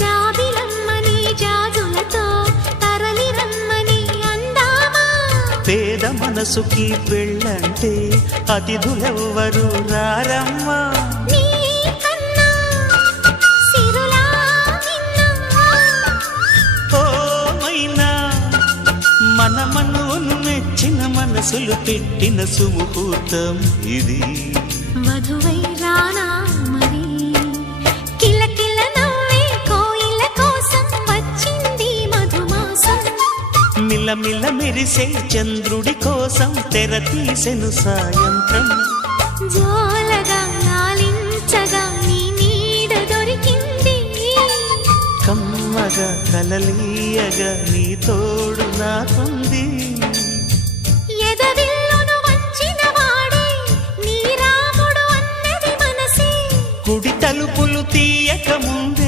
జాబిలమ్మని జాజులతో తరలి రమ్మని అందామా పేద మనసుకి పెళ్ళంటే అతిథులెవ్వరు రారమ్మా మన మనవును మెచ్చిన మనసులు పెట్టిన సుముహూర్తం ఇది మధువై రానా మరి కిలకిల నవ్వే కోయిల కోసం వచ్చింది మధుమాసం మిలమిల మెరిసే చంద్రుడి కోసం తెర తీసెను సాయంత్రం జోలగా లాలించగా నీ నీడ దొరికింది కమ్మగా కలలీయగా నీ తోడు నాకుంది ఎదవిల్లును వంచిన వాడే నీ రాముడు అన్నది మనసే కుడి తలుపులు తీయక ముందే